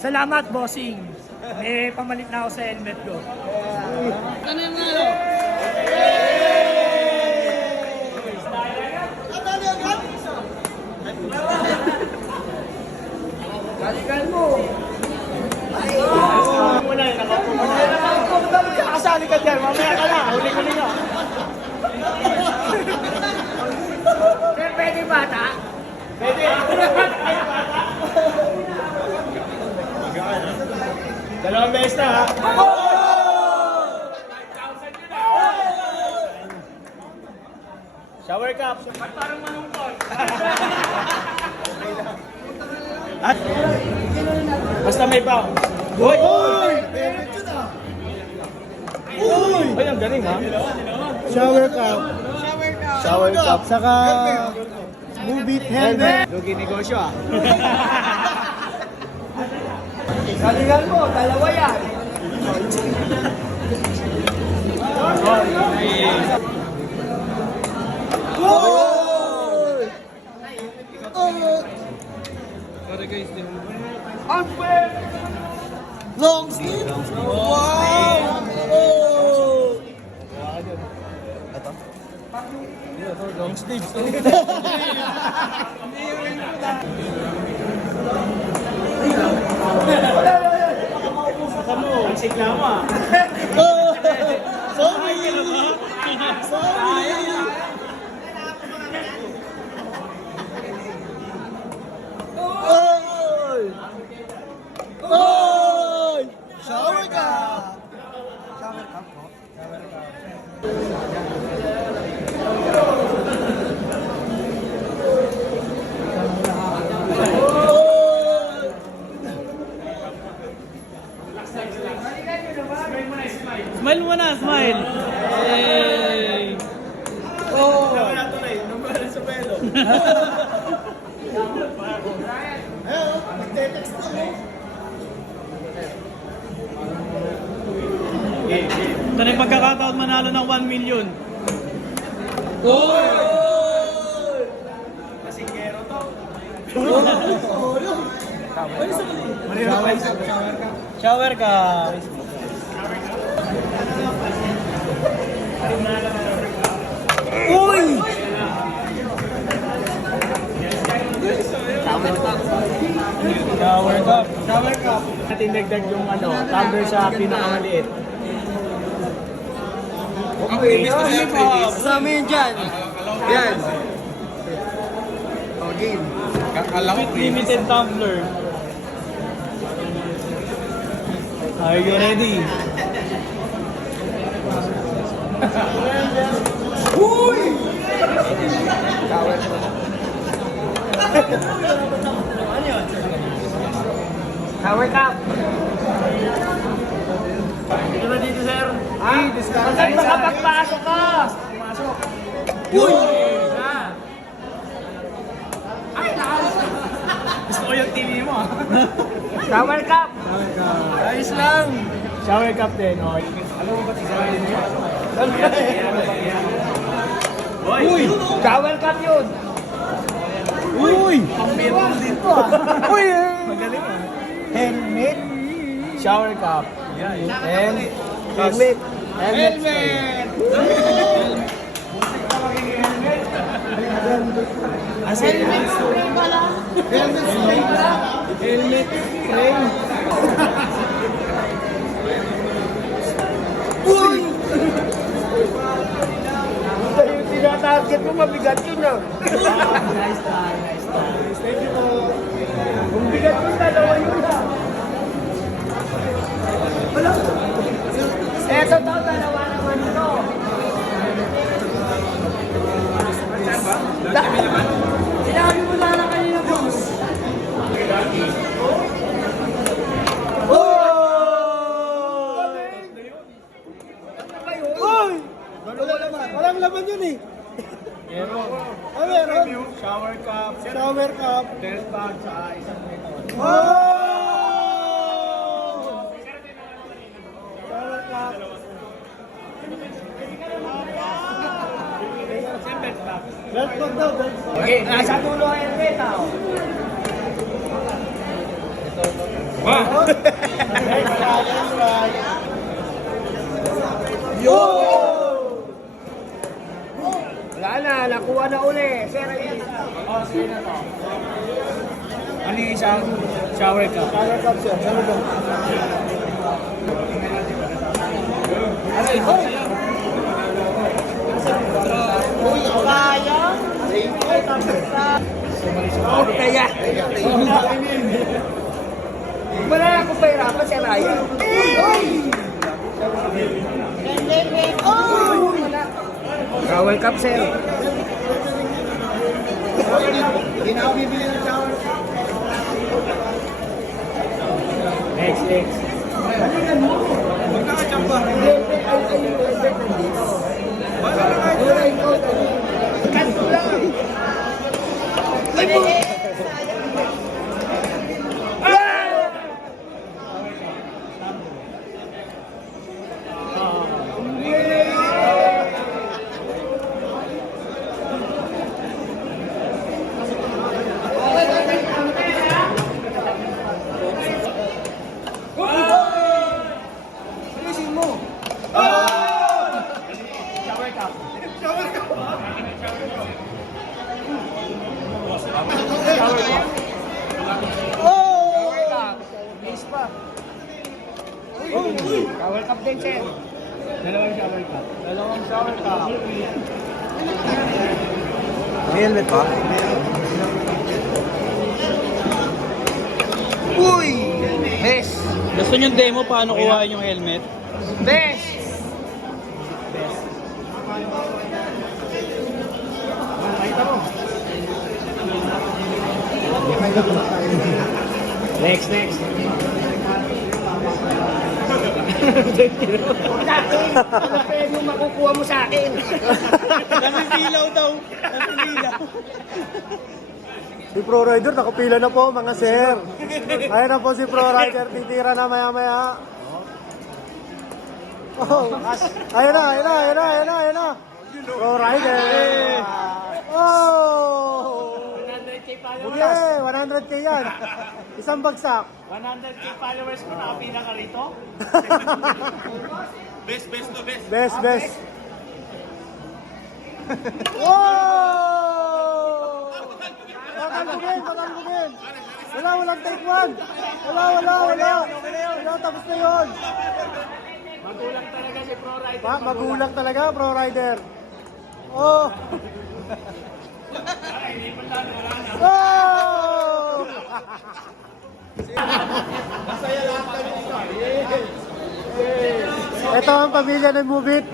Salamat, bossing. May pamalit na ako sa helmet ko. Ano yung ano? Balikan mo. Ay! Muna yun, nakaupo mo na. Kakasali ka dyan, mamaya ka na. Huli-huli na. Sir, pwede bata? Pwede. Dalawang beses na ha. Shower cup. Parang manungkot. At basta may pa. Uy! Uy! Uy! Ay, ang galing ha. Shower cup. Shower cup. Saka movie helmet. Lugi negosyo ah. Galingan mo, dalawa yan. Long sleeve. Wow! Oh! Long sleeve. Ang sigla mo ah. Oh! Sorry! Sorry! Oy! Oy! Shower cup! Shower cup po? Shower cup. Smile mo na, smile. Yay! Oh! Magte-text ako. Ito na yung pagkakataon manalo ng 1 million. Oy! Kasingero to. Shower ka. Uy! Shower cup. Shower cup. Natin dagdag yung tumbler sa pinakamaliit. Okay, Sa amin dyan. Yan. Okay. Quick limited tumbler. Are you ready? Uy! Shower cup. Dito na dito, sir. Ah, saan makapagpasok ka? Uy! Ay, nakalas ka. Gusto ko yung TV mo. Shower cup. Ayos lang. Shower cup din. Oh, alam mo ba tisarayin mo? Uy! Shower cup yun. Uy! Pang-meron dito ah. Uy! Magaling ah. Helmet. Shower cup. And helmet. Helmet. Helmet spray pala. Helmet spray pala. Helmet spray. Uy! Yung tinatarget mo, mabigat yun ah. Nice try, nice try. Thank you po. Kung bigat mo, dalawa yun ah. Wala. Eto to, dalawa naman ito. Sinabi mo sana kanina, boss. Uy! Walang laman yun eh. Meron. Ah, meron. Shower cup. Shower cup. Belt bag sa isang metal. Oh! Shower cup. Belt bag. Belt bag daw, belt bag. Okay, nasa dulo ang helmet ah. Ito Wala na, nakuha na uli. Sir, ayan. Oh, sige na to. Ano yung isang shower cup? Shower cup, sir. Shower cup. Kaya. Wala na akong pahirapan, Sir Ryan. Shower cup, sir. Hindi na ako bibili ng shower cup. Next, next. Magkakachamba. Bilisin mo. Shower cup. Shower cup. Shower cup. Oh! Please pa. Shower cup din, sir. Dalawang shower cup. Dalawang shower cup. May helmet ba? Uy! Best. Gusto nyo demo paano kuhain yung helmet? Best. Next, next. Ano pwede yung makukuha mo sa akin? Nasipilaw daw. Nasipilaw. Si Pro Rider, nakapila na po mga sir. Ayun na po si Pro Rider, titira na maya-maya. Oh, ayun na, ayun na, ayun na, ayun na, ayun na. Pro Rider. Oh! 100k followers. Okay, 100k yan. Isang bagsak. 100k followers ko nakapila ka rito. Best, best. Wow! Makalbugin, makalbugin. Wala, walang take one. Wala. Wala, tapos na yun. Magulang talaga si Pro Rider. Magulang talaga, Pro Rider. Oh! Oh! Ito ang pamilya ng Move It.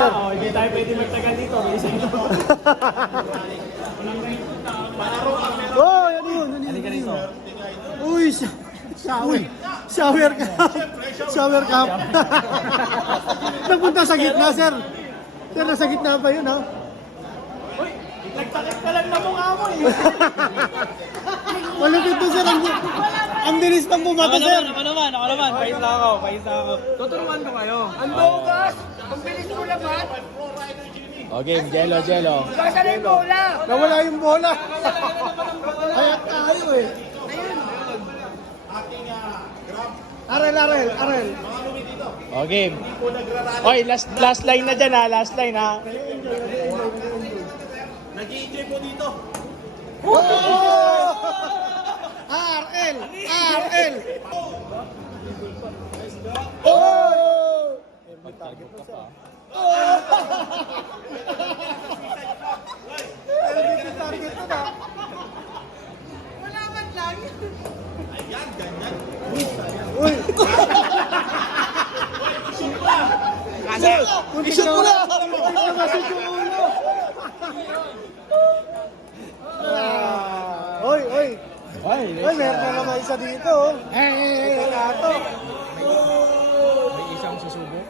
Oh, hindi tayo pwede magtagal dito. May isa ito. Oh, yan yun. Halika rito. Uy, shower cup. Shower cup. Napunta sa gitna, sir. Sir, nasa gitna pa yun, ha? Nagtakit ka lang na mukha mo eh. Malupit to, sir. Ang bilis ng bumata, sir. Ako naman. Pahis na ako. Tuturuan ko kayo. Ang bogas. Ang bilis mo laban. Okay, jello. Basta na yung bola. Nawala yung bola. Ayat tayo, eh. Arel. Okay. Oy, last line na dyan ha. Last line ha. Oh! RL! Oh! LBT target to na. Wala man lang. Ayan, ganyan. Uy! Isip mo na! Nakasip yung ulo! Oy! Oy, meron na naman isa dito. Hey, kato. May isang susubo.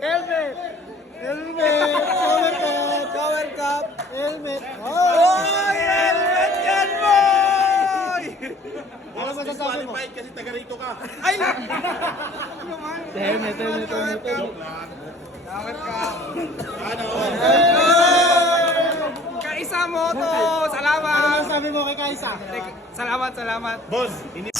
Helmet! Shower cup! Helmet! Helmet yan, boy! masasabi mo? Qualified kasi taga rito ka. Ay! Helmet. Salamat ka. Ano? Kaisa mo to! Salamat! Ano sabi mo kay Kaisa? Salamat. Boss, ini